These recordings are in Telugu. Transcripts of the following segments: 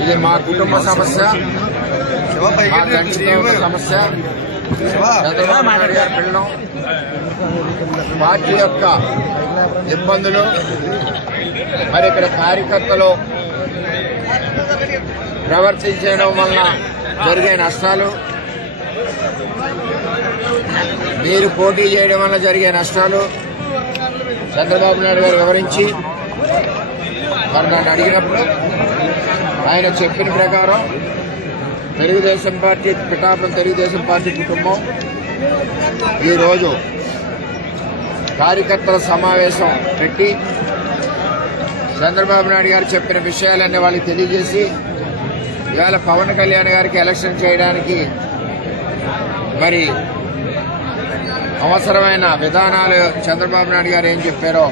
ఇది మా కుటుంబ సమస్య, మా తండ్రి సమస్య. చంద్రబాబు నాయుడు గారి పిల్లలు పార్టీ యొక్క ఇబ్బందులు, మరి ఇక్కడ కార్యకర్తలు ప్రవర్తించడం వలన జరిగే నష్టాలు, మీరు పోటీ చేయడం వల్ల జరిగే నష్టాలు చంద్రబాబు నాయుడు గారు వివరించి మరి నన్ను అడిగినప్పుడు ఆయన చెప్పిన ప్రకారం తెలుగుదేశం పార్టీ పిఠాపురం తెలుగుదేశం పార్టీ కుటుంబం ఈరోజు కార్యకర్తల సమావేశం పెట్టి చంద్రబాబు నాయుడు గారు చెప్పిన విషయాలన్నీ వాళ్ళకి తెలియజేసి ఇవాళ పవన్ కళ్యాణ్ గారికి ఎలక్షన్ చేయడానికి మరి అవసరమైన విధానాలు చంద్రబాబు నాయుడు గారు ఏం చెప్పారో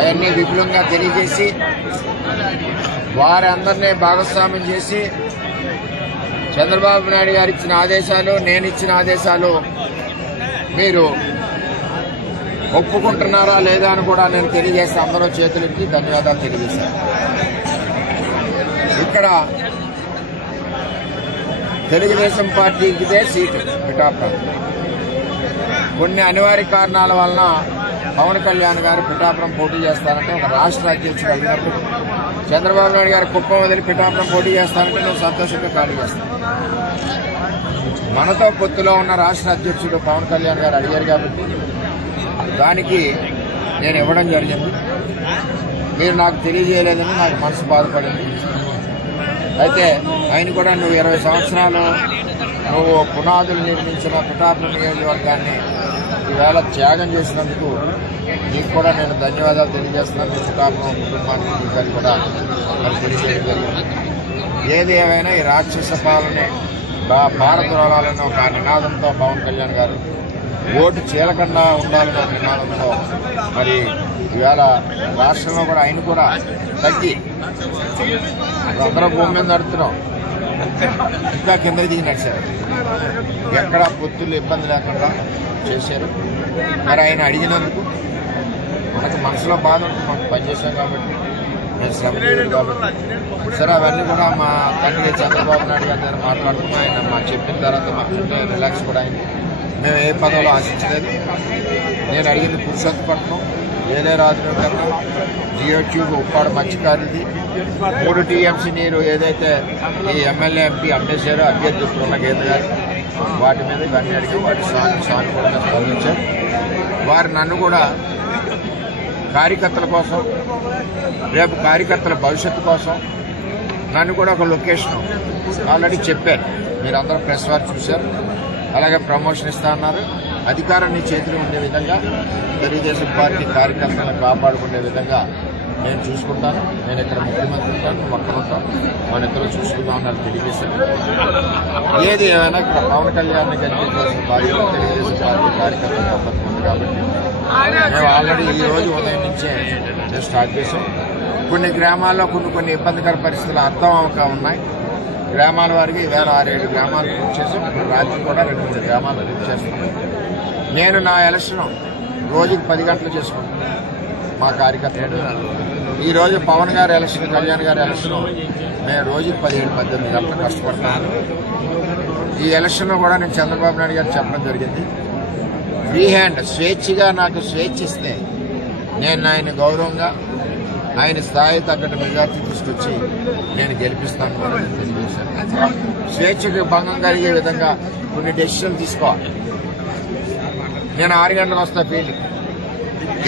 అవన్నీ విపులంగా తెలియజేసి వారందరినీ భాగస్వామ్యం చేసి చంద్రబాబు నాయుడు గారు ఇచ్చిన ఆదేశాలు, నేను ఇచ్చిన ఆదేశాలు మీరు ఒప్పుకుంటున్నారా లేదా అని కూడా నేను తెలియజేస్తే అందరూ చేతులెత్తి ధన్యవాదాలు తెలియజేశాను. ఇక్కడ తెలుగుదేశం పార్టీకిదే సీటు పిఠాపురం. కొన్ని అనివార్య కారణాల వలన పవన్ కళ్యాణ్ గారు పిఠాపురం పోటీ చేస్తారంటే ఒక రాష్ట్ర అధ్యక్షుడు అడిగినప్పుడు చంద్రబాబు నాయుడు గారు కుప్పం వదిలి పిఠాపురం పోటీ చేస్తానంటే నువ్వు సంతోషంగా ఖాళీ చేస్తాను. మనతో పొత్తులో ఉన్న రాష్ట్ర అధ్యక్షుడు పవన్ కళ్యాణ్ గారు అడిగారు కాబట్టి దానికి నేను ఇవ్వడం జరిగింది. మీరు నాకు తెలియజేయలేదని నాకు మనసు బాధపడింది. అయితే ఆయన కూడా నువ్వు 20 సంవత్సరాలు నువ్వు పునాదులు నిర్మించిన పిఠాపురం నియోజకవర్గాన్ని ఈవేళ త్యాగం చేసినందుకు నీకు కూడా నేను ధన్యవాదాలు తెలియజేస్తున్నాను. పిఠాపురం కుటుంబానికి మీకు కూడా మరి తెలియజేయడం జరిగింది. ఏది ఏమైనా ఈ రాక్షస పాలనే భారద్రోళాలన్న ఒక నినాదంతో పవన్ కళ్యాణ్ గారు ఓటు చీలకుండా ఉండాలన్న నినాదంతో మరి ఈవేళ రాష్ట్రంలో కూడా ఆయన కూడా తగ్గి అందరూ భూమి మీద నడుతున్నాం, ఇంకా కిందకి దిగి నడిచారు. ఎక్కడా పొత్తులు ఇబ్బంది లేకుండా చేశారు. మరి ఆయన అడిగినందుకు మనకు మనసులో బాధ ఉంటుంది, మనం పనిచేసాం కాబట్టి, నేను శ్రమ చేయలేదు కాబట్టి. సరే అవన్నీ కూడా మా తండ్రి చంద్రబాబు నాయుడు గారి దగ్గర మాట్లాడుతున్నా. ఆయన మాకు చెప్పిన తర్వాత మాకు రిలాక్స్ కూడా అయింది. మేము ఏ పదవులు ఆశించలేదు. నేను అడిగింది పురుషోత్తపట్నం, ఏదే రాజనగరం, జియో ట్యూబ్, ఉప్పాడ మత్స్యకారులది, 3 టీఎంసీ నీరు ఏదైతే ఈ ఎమ్మెల్యే ఎంపీ అమ్మేశారో అభ్యర్థులు ఉన్న గేదె గారు వాటి మీద ఇవన్నీ అడిగి వాటి సానుకూలంగా స్పందించారు. వారు నన్ను కూడా కార్యకర్తల కోసం, రేపు కార్యకర్తల భవిష్యత్తు కోసం నన్ను కూడా ఒక లొకేషన్ ఆల్రెడీ చెప్పారు. మీరందరూ ప్రెస్ వారు చూశారు. అలాగే ప్రమోషన్ ఇస్తా అన్నారు. అధికారం నీ చేతిలో ఉండే విధంగా తెలుగుదేశం పార్టీ కార్యకర్తలను కాపాడుకునే విధంగా నేను చూసుకుంటాను. నేను ఇక్కడ ముఖ్యమంత్రి ఉంటాను, ఒక్కరు ఉంటాను, మన ఇద్దరు చూసుకుందాం అన్నది తెలియజేశాను. ఏది ఏమైనా ఇక్కడ పవన్ కళ్యాణ్ గెలిపించాల్సిన బాధ్యత తెలుగుదేశం పార్టీ కార్యకర్తలు ఉంది కాబట్టి మేము ఆల్రెడీ ఈ రోజు ఉదయం నుంచే మేము స్టార్ట్ చేసాం. కొన్ని గ్రామాల్లో కొన్ని ఇబ్బందికర పరిస్థితులు అర్థం అవక ఉన్నాయి. గ్రామాల వారికి వేల 6-7 గ్రామాలు పూర్తి చేసాం. ఇప్పుడు రాత్రి కూడా 2-3 గ్రామాలు పూర్తి చేస్తున్నాం. నేను నా ఎలక్షన్ రోజుకి 10 గంటలు చేసుకుంటాను. మా కార్యకర్తలు ఈరోజు పవన్ గారి ఎలక్షన్, కళ్యాణ్ గారి ఎలక్షన్ మేము రోజుకి 17-18 గంటలు కష్టపడతాను. ఈ ఎలక్షన్లో కూడా నేను చంద్రబాబు నాయుడు గారు చెప్పడం జరిగింది, ఫ్రీ హ్యాండ్ స్వేచ్ఛగా నాకు స్వేచ్ఛ ఇస్తే నేను ఆయన గౌరవంగా ఆయన స్థాయి తగ్గట్టు మెజార్టీ తీసుకొచ్చి నేను గెలిపిస్తాను కూడా నేను తెలియజేశాను. స్వేచ్ఛకు భంగం కలిగే విధంగా కొన్ని డెసిషన్ తీసుకోవాలి. నేను 6 గంటలకు వస్తా ఫీల్డ్,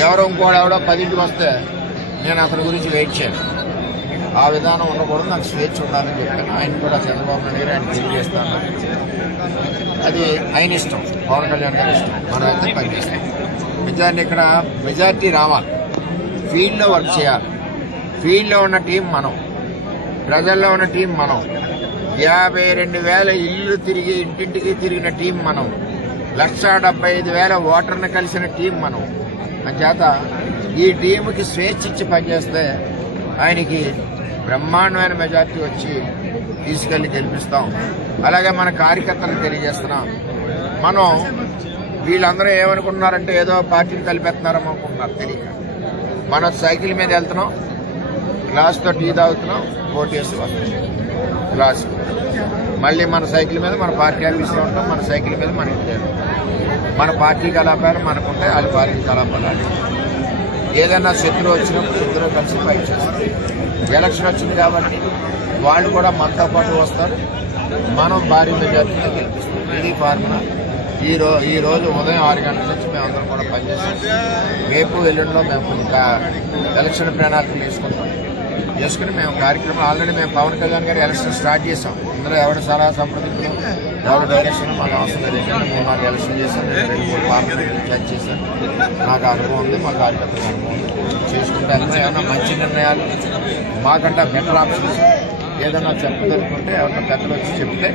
ఎవరో ఇంకోడెవడో 10ంటికి వస్తే నేను అతని గురించి వెయిట్ చేయను. ఆ విధానం ఉండకూడదు, నాకు స్వేచ్ఛ ఉండాలని చెప్పాను. ఆయన కూడా చంద్రబాబు నాయుడు గారు ఆయన తెలియజేస్తాను. అది ఆయన ఇష్టం, పవన్ కళ్యాణ్ గారి ఇష్టం. మనం అయితే పనిచేస్తాం. ఇక్కడ మెజార్టీ రావాలి, ఫీల్డ్లో వర్క్ చేయాలి. ఫీల్డ్లో ఉన్న టీం మనం, ప్రజల్లో ఉన్న టీం మనం, 52,000 ఇల్లు తిరిగి ఇంటింటికి తిరిగిన టీం మనం, 1,75,000 ఓటర్ని కలిసిన టీం మనం. అంచేత ఈ టీంకి స్వేచ్ఛ ఇచ్చి పనిచేస్తే ఆయనకి బ్రహ్మాండమైన మెజార్టీ వచ్చి తీసుకెళ్లి గెలిపిస్తాం. అలాగే మన కార్యకర్తలకు తెలియజేస్తున్నాం, మనం వీళ్ళందరూ ఏమనుకుంటున్నారంటే ఏదో పార్టీని కలిపేస్తున్నారని అనుకుంటున్నారు. తెలియక మనం సైకిల్ మీద వెళ్తున్నాం, గ్లాస్తో టీ తాగుతున్నాం, ఓటేసి వస్తున్నాం గ్లాస్. మళ్ళీ మన సైకిల్ మీద మన పార్టీ ఆఫీస్లో ఉంటాం, మన సైకిల్ మీద మన ఇంటి దగ్గర. మన పార్టీ కలాపాలు మనకుంటే వాళ్ళ పార్టీ కలాపాలు అది. ఏదైనా శత్రువు వచ్చినప్పుడు ఇద్దరు కలిసి ఫైట్ చేస్తారు. ఎలక్షన్ వచ్చింది కాబట్టి వాళ్ళు కూడా మనతో పాటు వస్తారు, మనం భారీ మెజార్టీలో గెలిపిస్తాం. ఇది ఫార్ములా. ఈ రోజు ఉదయం 6 గంటల నుంచి మేమందరం కూడా పనిచేస్తాం. రేపు ఎల్లుండిలో మేము ఇంకా ఎలక్షన్ ప్రణాళికలు చేసుకుని మేము కార్యక్రమం ఆల్రెడీ మేము పవన్ కళ్యాణ్ గారి ఎలక్షన్ స్టార్ట్ చేసాం. ఇందులో ఎవరి సలహా సంప్రదింపులు ఎవరి డైరెక్షన్ మాకు అవసరం లేదు. 3-4 ఎలక్షన్ చేశాను, 2-3 పార్లమెంట్ ఇన్ఛార్జ్ చేశాను. నాకు అనుభవం ఉంది, మా కార్యకర్తలకు అనుభవం ఉంది. చేసుకుంటే ఏమైనా మంచి నిర్ణయాలు మాకంటే బెటర్ ఆప్షన్స్ ఏదన్నా చెప్పదలుకుంటే ఎవరైనా పెద్దలు వచ్చి చెప్తే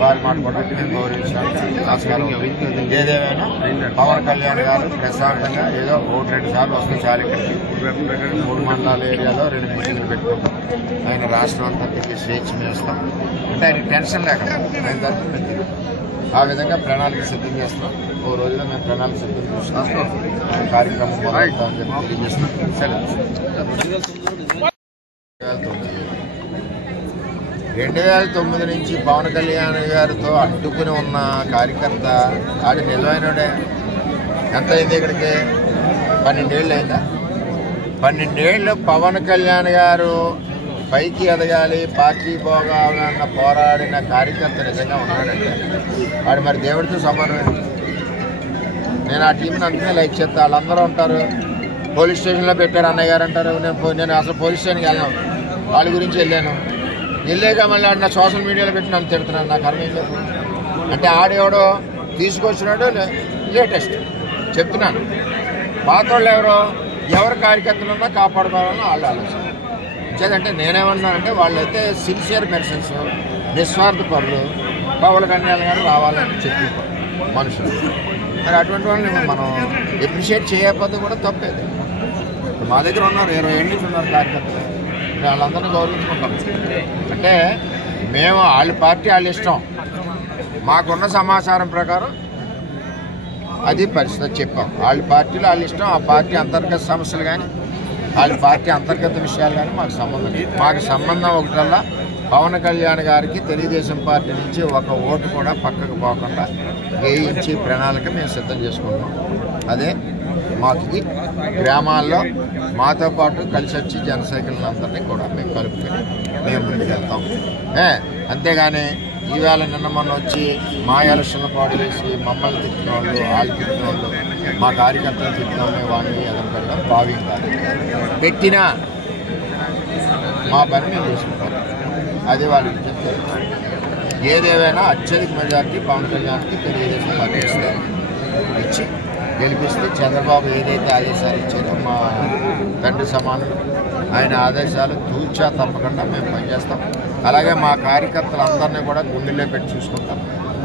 వారి మాట కూడా మేము గౌరవించడానికి ఆస్కారం ఉంది. ఏదేమైనా పవన్ కళ్యాణ్ గారు ప్రశాంతంగా ఏదో 1-2 సార్లు వస్తే చాలు. ఇక్కడికి 3 మండలాల ఏరియాలో 2 మీటింగ్లు పెట్టుకుంటాం. ఆయన రాష్ట్రం అంతా తిరిగి స్వేచ్ఛ మేస్తాం అంటే ఆయన టెన్షన్ లేకుండా ఆయన తరఫున ఆ విధంగా ప్రణాళిక సిద్ధం చేస్తాం. ఓ రోజులో మేము ప్రణాళిక సిద్ధం చేస్తున్నాం. కార్యక్రమం తెలియజేస్తున్నాం. సెలవు. 2009 నుంచి పవన్ కళ్యాణ్ గారితో అడ్డుకుని ఉన్న కార్యకర్త ఆడి నిజమైనడే. ఎంత అయింది ఇక్కడికి? 12 ఏళ్ళు అయిందా? 12 ఏళ్ళు పవన్ కళ్యాణ్ గారు పైకి ఎదగాలి, పార్టీ పోగాలన్న పోరాడిన కార్యకర్త నిజంగా ఉన్నాడంటే వాడు మరి దేవుడితో సమానమే. నేను ఆ టీంని అందుకే లైక్ చేస్తా. వాళ్ళందరూ ఉంటారు, పోలీస్ స్టేషన్లో పెట్టారు అన్నయ్య గారు అంటారు. నేను అసలు పోలీస్ స్టేషన్కి వెళ్ళాను, వాళ్ళ గురించి వెళ్ళాక మళ్ళీ ఆడు నా సోషల్ మీడియాలో పెట్టి నన్ను తిడుతున్నాను. నాకు అర్థం లేదు. అంటే ఆడెవడో తీసుకొచ్చినాడు లేటెస్ట్ చెప్తున్నాను. పాత వాళ్ళు ఎవరు కార్యకర్తలు ఉన్నా కాపాడుకోవాలని వాళ్ళు ఆలోచన చేదంటే నేనేమన్నానంటే వాళ్ళైతే సిన్సియర్ పర్సన్స్, నిస్వార్థ పనులు పవన్ కళ్యాణ్ గారు రావాలని చెప్పి మనుషులు. మరి అటువంటి వాళ్ళని మనం అప్రిషియేట్ చేయకపోతే కూడా తప్పేది. మా దగ్గర ఉన్నారు 20 ఏళ్ళ నుంచి ఉన్నారు కార్యకర్తలు, వాళ్ళందరినీ గౌరవించుకుంటాం. అంటే మేము వాళ్ళ పార్టీ వాళ్ళ ఇష్టం, మాకున్న సమాచారం ప్రకారం అది పరిస్థితి చెప్పాం. వాళ్ళ పార్టీలో వాళ్ళ ఇష్టం. ఆ పార్టీ అంతర్గత సమస్యలు కానీ వాళ్ళ పార్టీ అంతర్గత విషయాలు కానీ మాకు సంబంధం లేదు. మాకు సంబంధం ఒకటల్లా పవన్ కళ్యాణ్ గారికి తెలుగుదేశం పార్టీ నుంచి ఒక ఓటు కూడా పక్కకు పోకుండా వేయించి ప్రణాళిక మేము సిద్ధం చేసుకుంటాం. అదే మాకు గ్రామాల్లో మాతో పాటు కలిసి వచ్చి జనసైకిళ్ళందరినీ కూడా మేము కలుపుకొని మేము ముందుకెళ్తాం. అంతేగాని ఈవేళ నిన్న మొన్న వచ్చి మా ఎలక్షన్లు పాడు చేసి మమ్మల్ని తిట్టిన వాళ్ళు, వాళ్ళు తిట్టిన వాళ్ళు, మా కార్యకర్తలు తిట్టిన వాళ్ళని ఎదుర్కొనడం భావ్యం కాదు. పెట్టినా మా పని మేము చేసుకుంటాం. అది వాళ్ళకి చెప్తారు. ఏదేమైనా అత్యధిక మెజార్టీ పవన్ కళ్యాణ్కి తెలుగుదేశం పార్టీ ఇచ్చి గెలిపిస్తే చంద్రబాబు ఏదైతే ఆదేశాలు ఇచ్చారో మా తండ్రి సమానులు ఆయన ఆదేశాలు తూచా తప్పకుండా మేము పనిచేస్తాం. అలాగే మా కార్యకర్తలందరినీ కూడా గుండెల్లో పెట్టి చూసుకుంటాం.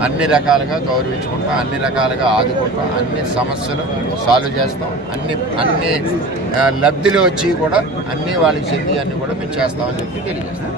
అన్ని రకాలుగా గౌరవించుకుంటాం, అన్ని రకాలుగా ఆదుకుంటాం, అన్ని సమస్యలు సాల్వ్ చేస్తాం. అన్ని లబ్ధిలో వచ్చి కూడా అన్నీ వాళ్ళకి చెంది అన్నీ కూడా మేము చేస్తామని చెప్పి తెలియజేస్తాం.